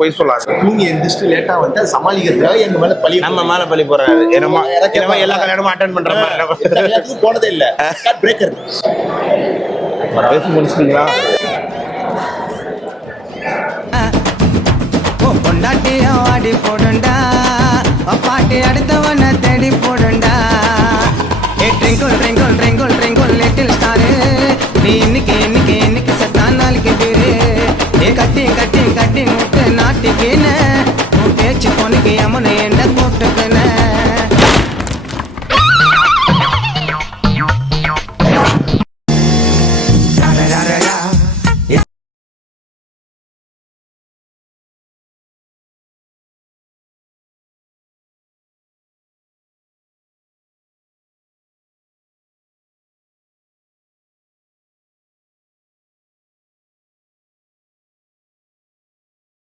போய் சொல்லாது. தூங்கி எந்திரிச்சு லேட்டா வந்து சமாளிக்கிறதுக்காக எங்க மேல பழி நம்ம மேல பழி போறாரு. என்னமோ எல்லா கல்யாணமும் அட்டென்ட் பண்ற மாதிரி போனதே இல்ல. பிரேக்கர் பேசி முடிச்சிட்டீங்களா? பொண்டாட்டியா வாடி போடுண்டா, பாட்டி அடுத்தவன தேடி போடுண்டா. ஏ ட்ரிங்கிள் ட்ரிங்கிள் ட்ரிங்கிள் ட்ரிங்கிள் லிட்டில் ஸ்டாரு, நீ இன்னைக்கு இன்னைக்கு இன்னைக்கு சத்தா நாளைக்கு பேரு. ஏ கட்டி கட்டி கட்டி